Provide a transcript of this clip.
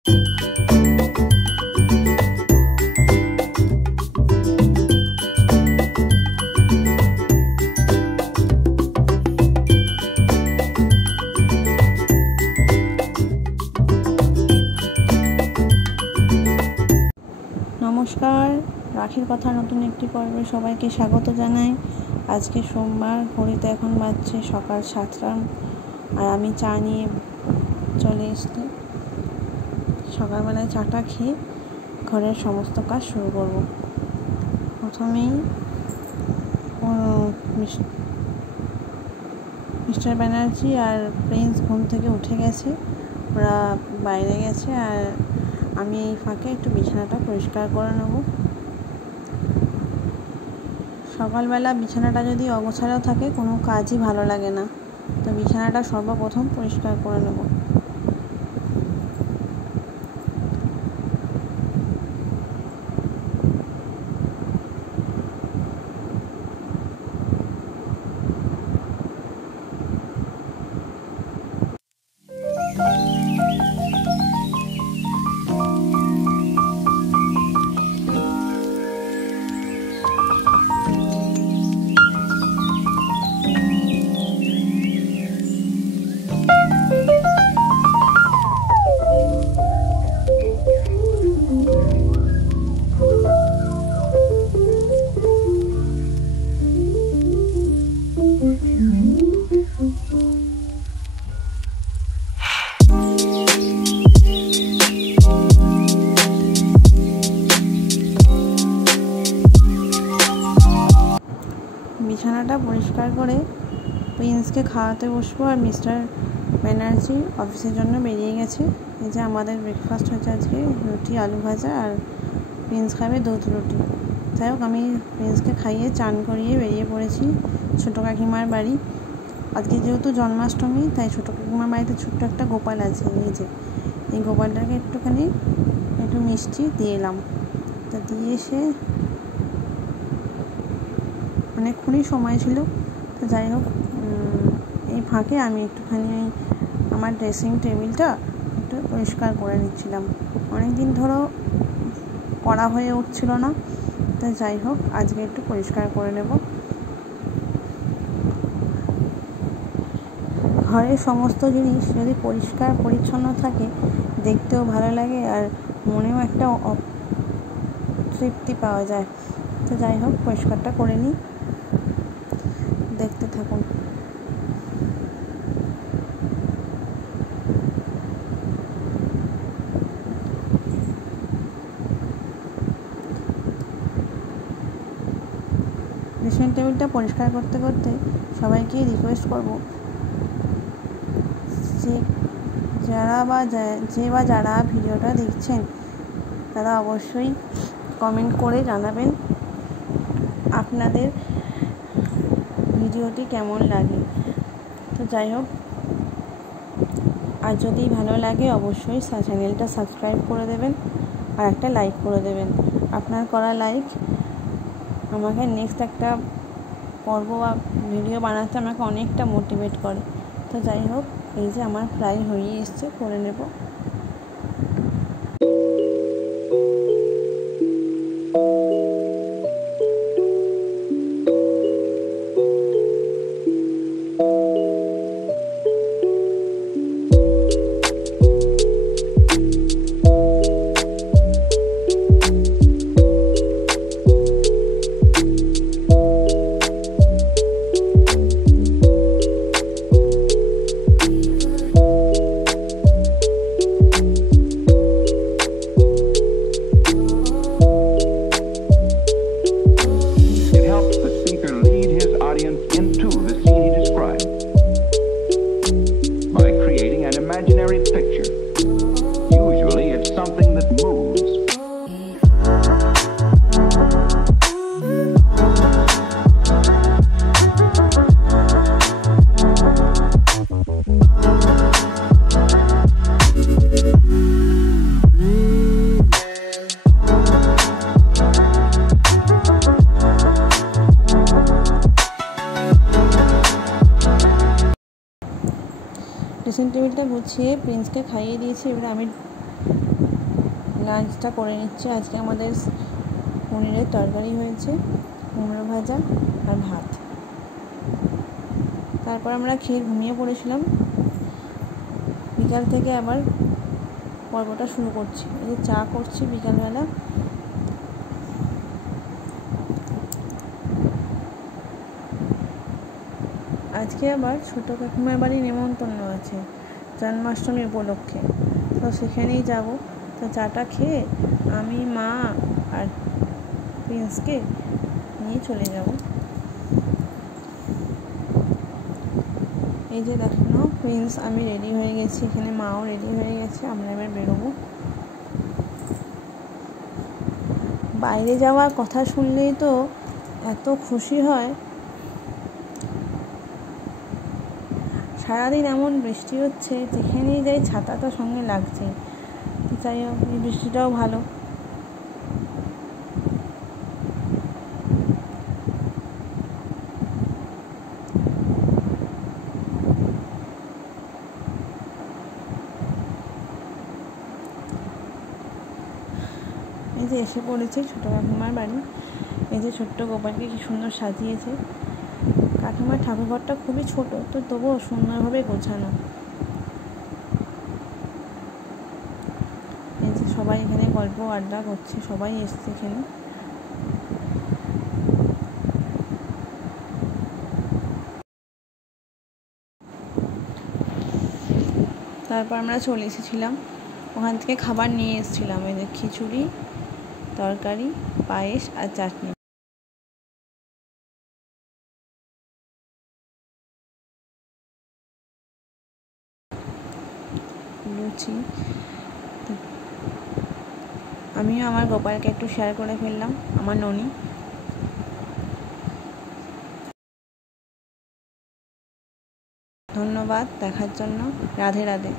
নমস্কার, রাখির কথা নতুন একটি পর্বে সবাইকে স্বাগত জানাই। আজকে সোমবার, ঘড়িতে এখন বাজছে সকাল 7টা, আর আমি চা নিয়ে চলে এসেছি। সকালবেলায় চাটা খেয়ে ঘরের সমস্ত কাজ শুরু করব। প্রথমেই মিস্টার ব্যানার্জি আর প্রিন্স ঘুম থেকে উঠে গেছে, ওরা বাইরে গেছে, আর আমি এই ফাঁকে একটু বিছানাটা পরিষ্কার করে নেব। সকালবেলা বিছানাটা যদি অগোছালো থাকে কোনো কাজই ভালো লাগে না, তো বিছানাটা সর্বপ্রথম পরিষ্কার করে নেব। বিছানাটা পরিষ্কার করে প্রিন্সকে খাওয়াতে বসবো, আর মিস্টার ব্যানার্জি অফিসের জন্য বেরিয়ে গেছে। এই যে আমাদের ব্রেকফাস্ট হয়েছে আজকে, রুটি আলু ভাজা, আর প্রিন্স খাবে দুধ রুটি। যাই হোক, আমি প্রিন্সকে খাইয়ে চান করিয়ে বেরিয়ে পড়েছি ছোটো কাকিমার বাড়ি। আজকে যেহেতু জন্মাষ্টমী, তাই ছোটো কাকিমার বাড়িতে ছোট্ট একটা গোপাল আছে। এই যে এই গোপালটাকে একটু মিষ্টি দিয়ে এলাম। তা দিয়ে এসে অনেকক্ষণই সময় ছিল, তো যাই হোক এই ফাঁকে আমি একটুখানি আমার ড্রেসিং টেবিলটা একটু পরিষ্কার করে নিচ্ছিলাম। অনেক দিন ধরো করা হয়ে উঠছিল না, তো যাই হোক আজকে একটু পরিষ্কার করে নেব। ঘরের সমস্ত জিনিস যদি পরিষ্কার পরিচ্ছন্ন থাকে দেখতেও ভালো লাগে, আর মনেও একটা তৃপ্তি পাওয়া যায়। তো যাই হোক পরিষ্কারটা করে নিই, দেখতে থাকুন। ড্রেসিং টেবিলটা পরিষ্কার করতে করতে সবাইকে রিকোয়েস্ট করব, যারা ভিডিওটা দেখছেন তারা অবশ্যই কমেন্ট করে জানাবেন আপনাদের ভিডিওটি কেমন লাগে। তো যাই হোক, আর যদি ভালো লাগে অবশ্যই চ্যানেলটা সাবস্ক্রাইব করে দেবেন আর একটা লাইক করে দেবেন। আপনার করা লাইক আমাকে নেক্সট একটা পর্ব বা ভিডিও বানাতে আমাকে অনেকটা মোটিভেট করে। তো যাই হোক, এই যে আমার প্রায় হয়ে এসছে, করে নেব। ড্রেসিং টেবিলটা গুছিয়ে প্রিন্সকে খাইয়ে দিয়েছি। এবারে আমি লাঞ্চটা করে নিচ্ছি। আজকে আমাদের পনিরের তরকারি হয়েছে, কুমড়ো ভাজা আর ভাত। তারপর আমরা খেয়ে ঘুমিয়ে পড়েছিলাম। বিকাল থেকে আবার পর্বটা শুরু করছি। এই যে চা করছি বিকালবেলা। আজকে আবার ছোটো কাকিমার বাড়ি নেমন্তন্ন আছে জন্মাষ্টমী উপলক্ষে, তো সেখানেই যাব। তো চাটা খেয়ে আমি, মা আর প্রিন্সকে নিয়ে চলে যাব। এই যে দেখো প্রিন্স, আমি রেডি হয়ে গেছি, এখানে মাও রেডি হয়ে গেছে। আমরা এবার বেরোবো। বাইরে যাওয়ার কথা শুনলেই তো এত খুশি হয়। সারাদিন এমন বৃষ্টি হচ্ছে, যেখানেই যাই ছাতাটা সঙ্গে লাগছে। যাই হোক, এই বৃষ্টিটাও ভালো। এই যে এসে পড়েছে ছোটো কাকিমার বাড়ি। এই যে ছোট্ট গোপালকে কি সুন্দর সাজিয়েছে। কাকিমার ঠাকুরঘরটা খুবই ছোট, তো তবুও সুন্দরভাবে গোছানো। এই যে সবাই এখানে গল্প আড্ডা করছে, সবাই এসছে এখানে। তারপর আমরা চলে এসেছিলাম, ওখান থেকে খাবার নিয়ে এসেছিলাম। এই যে খিচুড়ি, তরকারি, পায়েস আর চাটনি। লুচি। আমিও আমার গোপালকে একটু শেয়ার করে ফেললাম, আমার ননি। ধন্যবাদ দেখার জন্য। রাধে রাধে।